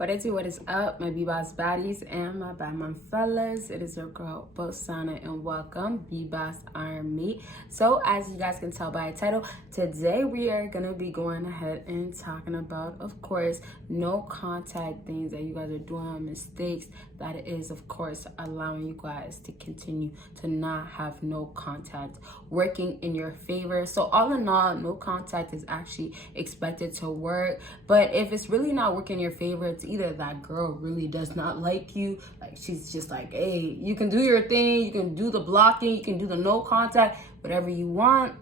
What is up, my BBossBaddies and my bad mom fellas? It is your girl Bosana and welcome BBossArmy. So as you guys can tell by the title, today we are gonna be going ahead and talking about, of course, no contact things that you guys are doing, mistakes that is, of course, allowing you guys to continue to not have no contact working in your favor. So all in all, no contact is actually expected to work, but if it's really not working in your favor, it's either that girl really does not like you, like she's just like, hey, you can do your thing, you can do the blocking, you can do the no contact, whatever you want,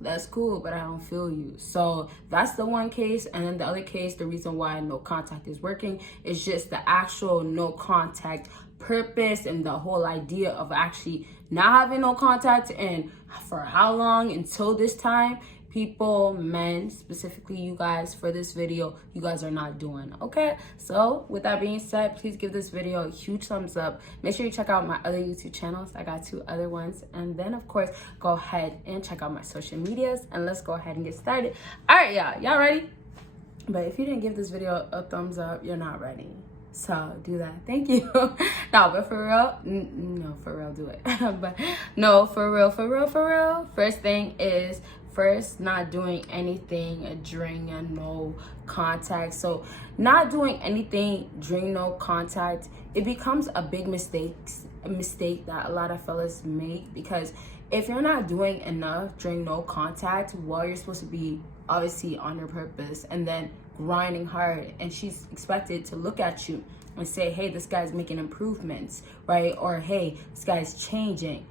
that's cool, but I don't feel you. So that's the one case. And then the other case, the reason why no contact is working is just the actual no contact purpose and the whole idea of actually not having no contact, and for how long until this time. People, men, specifically you guys, for this video, you guys are not doing, okay? So with that being said, please give this video a huge thumbs up. Make sure you check out my other YouTube channels. I got 2 other ones. And then of course, go ahead and check out my social medias, and let's go ahead and get started. All right, y'all ready? But if you didn't give this video a thumbs up, you're not ready. So do that. Thank you. No, but for real, no, for real, do it. But no, for real. First thing is, not doing anything during a no contact. So not doing anything during no contact, it becomes a big mistake that a lot of fellas make, because if you're not doing enough during no contact, while you're supposed to be obviously on your purpose and then grinding hard, and she's expected to look at you and say, hey, this guy's making improvements, right? Or hey, this guy's changing.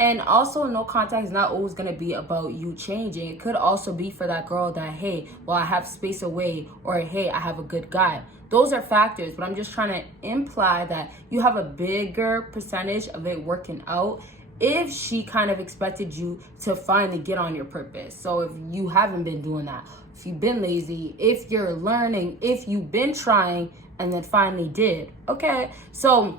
And also, no contact is not always going to be about you changing. It could also be for that girl that, hey, well, I have space away, or hey, I have a good guy. Those are factors, but I'm just trying to imply that you have a bigger percentage of it working out if she kind of expected you to finally get on your purpose. So if you haven't been doing that, if you've been lazy, if you're learning, if you've been trying and then finally did, okay? So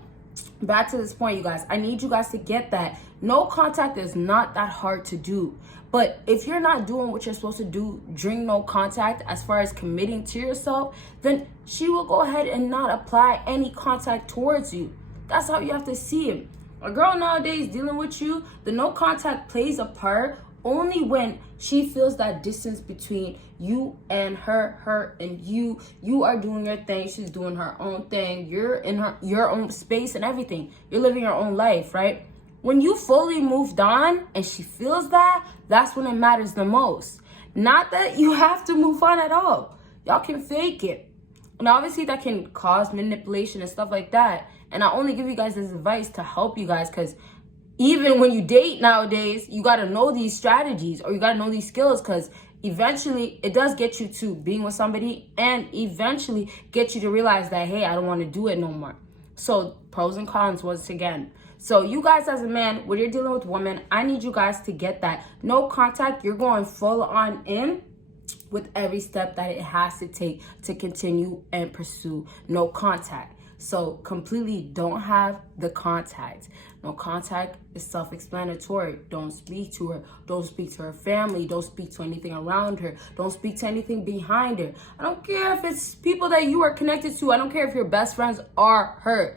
back to this point, you guys, I need you guys to get that no contact is not that hard to do. But if you're not doing what you're supposed to do during no contact, as far as committing to yourself, then she will go ahead and not apply any contact towards you. That's how you have to see it. A girl nowadays dealing with you, the no contact plays a part only when she feels that distance between you and her and you. You are doing your thing, she's doing her own thing, you're in your own space and everything. You're living your own life, right? When you fully moved on and she feels that, that's when it matters the most. Not that you have to move on at all. Y'all can fake it. And obviously that can cause manipulation and stuff like that. And I only give you guys this advice to help you guys, because even when you date nowadays, you got to know these strategies, or you got to know these skills, because eventually it does get you to being with somebody and eventually get you to realize that, hey, I don't want to do it no more. So pros and cons once again. So you guys as a man, when you're dealing with women, I need you guys to get that no contact. You're going full on in with every step that it has to take to continue and pursue no contact. So completely don't have the contact. No contact is self-explanatory. Don't speak to her. Don't speak to her family. Don't speak to anything around her. Don't speak to anything behind her. I don't care if it's people that you are connected to. I don't care if your best friends are her.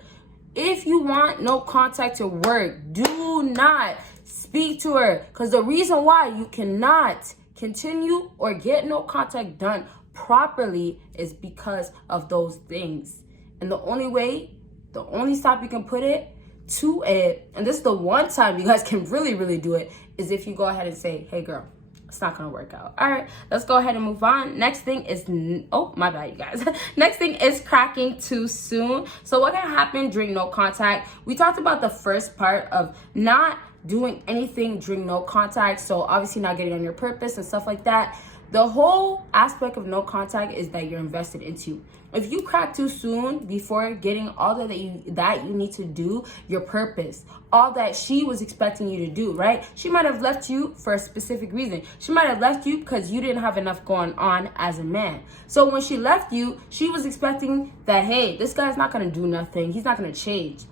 If you want no contact to work, do not speak to her. Because the reason why you cannot continue or get no contact done properly is because of those things. And the only stop you can put it to it, and this is the one time you guys can really do it, is if you go ahead and say, hey girl, it's not gonna work out. All right, let's go ahead and move on. Next thing is, oh my bad, you guys. Next thing is cracking too soon. So what can happen during no contact? We talked about the first part of not doing anything during no contact, so obviously not getting on your purpose and stuff like that. The whole aspect of no contact is that you're invested into. If you crack too soon before getting all that you need to do, your purpose, all that she was expecting you to do, right? She might have left you for a specific reason. She might have left you because you didn't have enough going on as a man. So when she left you, she was expecting that, hey, this guy's not going to do nothing. He's not going to change.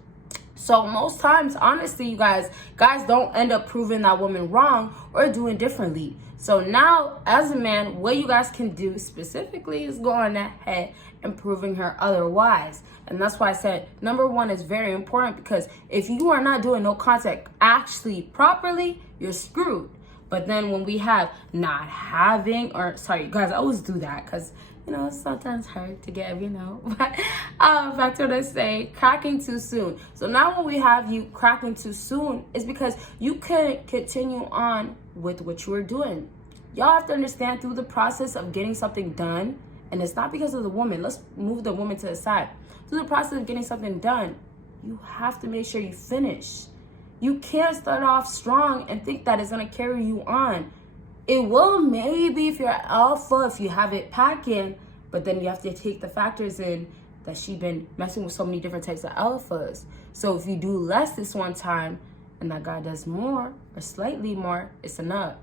So most times, honestly, you guys don't end up proving that woman wrong or doing differently. So now, as a man, what you guys can do specifically is go on ahead and proving her otherwise. And that's why I said number one is very important, because if you are not doing no contact actually properly, you're screwed. But then when we have not having, or sorry, guys, I always do that because, you know, it's sometimes hard to get, you know. But back to what I say, cracking too soon. So now when we have you cracking too soon, it's because you couldn't continue on with what you were doing. Y'all have to understand, through the process of getting something done, and it's not because of the woman. Let's move the woman to the side. Through the process of getting something done, you have to make sure you finish. You can't start off strong and think that it's going to carry you on. It will maybe if you're alpha, if you have it packing, but then you have to take the factors in that she's been messing with so many different types of alphas. So if you do less this one time and that guy does more or slightly more, it's enough.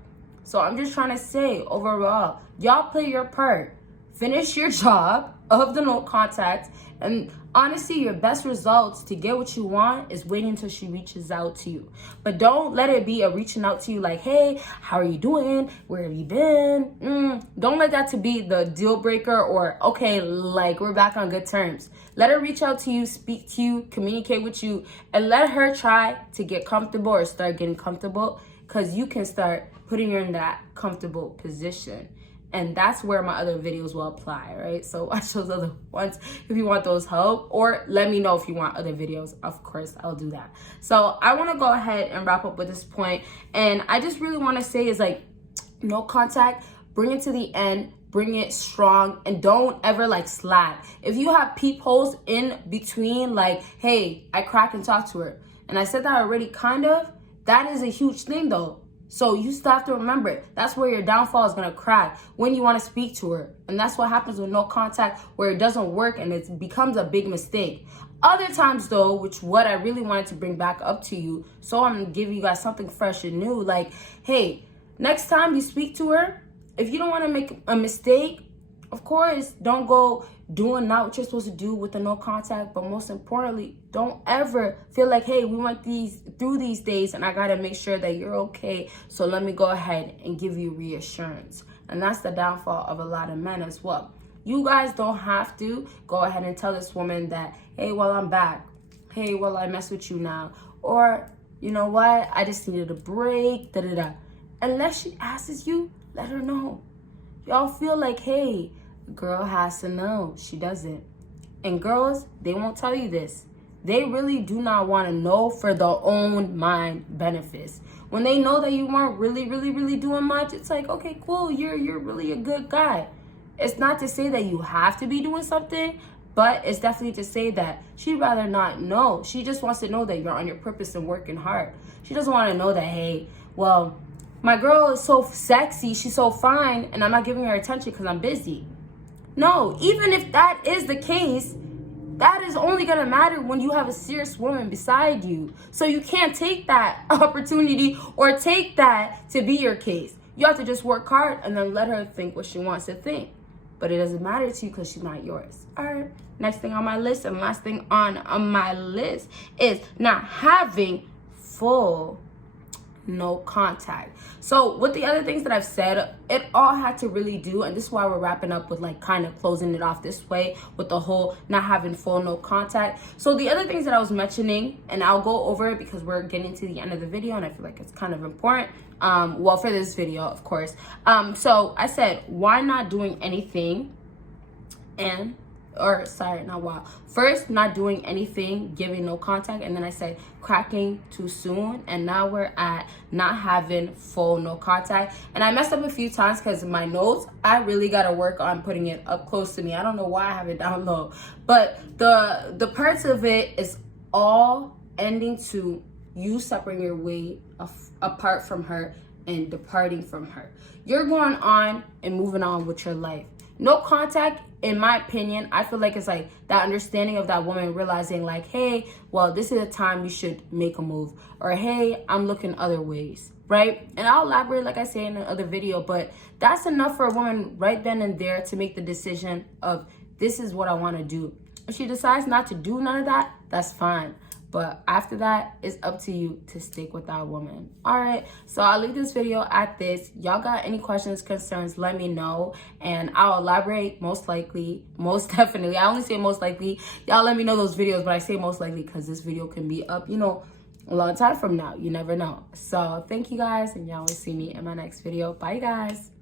So I'm just trying to say, overall, y'all play your part. Finish your job of the no contact, and honestly, your best results to get what you want is waiting until she reaches out to you. But don't let it be a reaching out to you like, hey, how are you doing? Where have you been? Don't let that to be the deal breaker, or okay, like we're back on good terms. Let her reach out to you, speak to you, communicate with you, and let her try to get comfortable or start getting comfortable, because you can start putting her in that comfortable position. And that's where my other videos will apply, right? So watch those other ones if you want those help, or let me know if you want other videos. Of course, I'll do that. So I want to go ahead and wrap up with this point. And I just really want to say is like, no contact, bring it to the end, bring it strong, and don't ever like slack. If you have peepholes in between, like, hey, I crack and talk to her. And I said that already, kind of. That is a huge thing though. So you still have to remember it. That's where your downfall is going to crack, when you want to speak to her. And that's what happens with no contact, where it doesn't work and it becomes a big mistake. Other times though, which what I really wanted to bring back up to you, so I'm going to give you guys something fresh and new. Like, hey, next time you speak to her, if you don't want to make a mistake, of course, don't go doing not what you're supposed to do with the no contact. But most importantly, don't ever feel like, hey, we went through these days and I got to make sure that you're okay. So let me go ahead and give you reassurance. And that's the downfall of a lot of men as well. You guys don't have to go ahead and tell this woman that, hey, well, I'm back. Hey, well, I mess with you now. Or, you know what? I just needed a break. Unless she asks you, let her know. Y'all feel like, hey, girl has to know. She doesn't. And girls, they won't tell you this. They really do not want to know for their own mind benefits. When they know that you weren't really doing much, it's like, okay, cool, you're really a good guy. It's not to say that you have to be doing something, but it's definitely to say that she'd rather not know. She just wants to know that you're on your purpose and working hard. She doesn't want to know that, hey, well, my girl is so sexy, she's so fine, and I'm not giving her attention because I'm busy. No, even if that is the case, that is only going to matter when you have a serious woman beside you. So you can't take that opportunity or take that to be your case. You have to just work hard and then let her think what she wants to think. But it doesn't matter to you because she's not yours. All right, next thing on my list and last thing on my list is not having full no contact. So with the other things that I've said, it all had to really do, and this is why we're wrapping up with like kind of closing it off this way with the whole not having full no contact. So the other things that I was mentioning, and I'll go over it because we're getting to the end of the video and I feel like it's kind of important. Well, for this video, of course. So I said, why not doing anything First, not doing anything, giving no contact, and then I said cracking too soon, and now we're at not having full no contact. And I messed up a few times because my notes, I really got to work on putting it up close to me. I don't know why I have it down low, but the parts of it is all ending to you separating your way apart from her and departing from her. You're going on and moving on with your life. No contact, in my opinion, I feel like it's like that understanding of that woman realizing like, hey, well, this is a time you should make a move, or hey, I'm looking other ways, right? And I'll elaborate like I say in another video, but that's enough for a woman right then and there to make the decision of this is what I want to do. If she decides not to do none of that, that's fine. But after that, it's up to you to stick with that woman. All right, so I'll leave this video at this. Y'all got any questions, concerns, let me know, and I'll elaborate most likely, most definitely. I only say most likely. Y'all let me know those videos, but I say most likely because this video can be up, you know, a long time from now. You never know. So thank you guys, and y'all will see me in my next video. Bye, guys.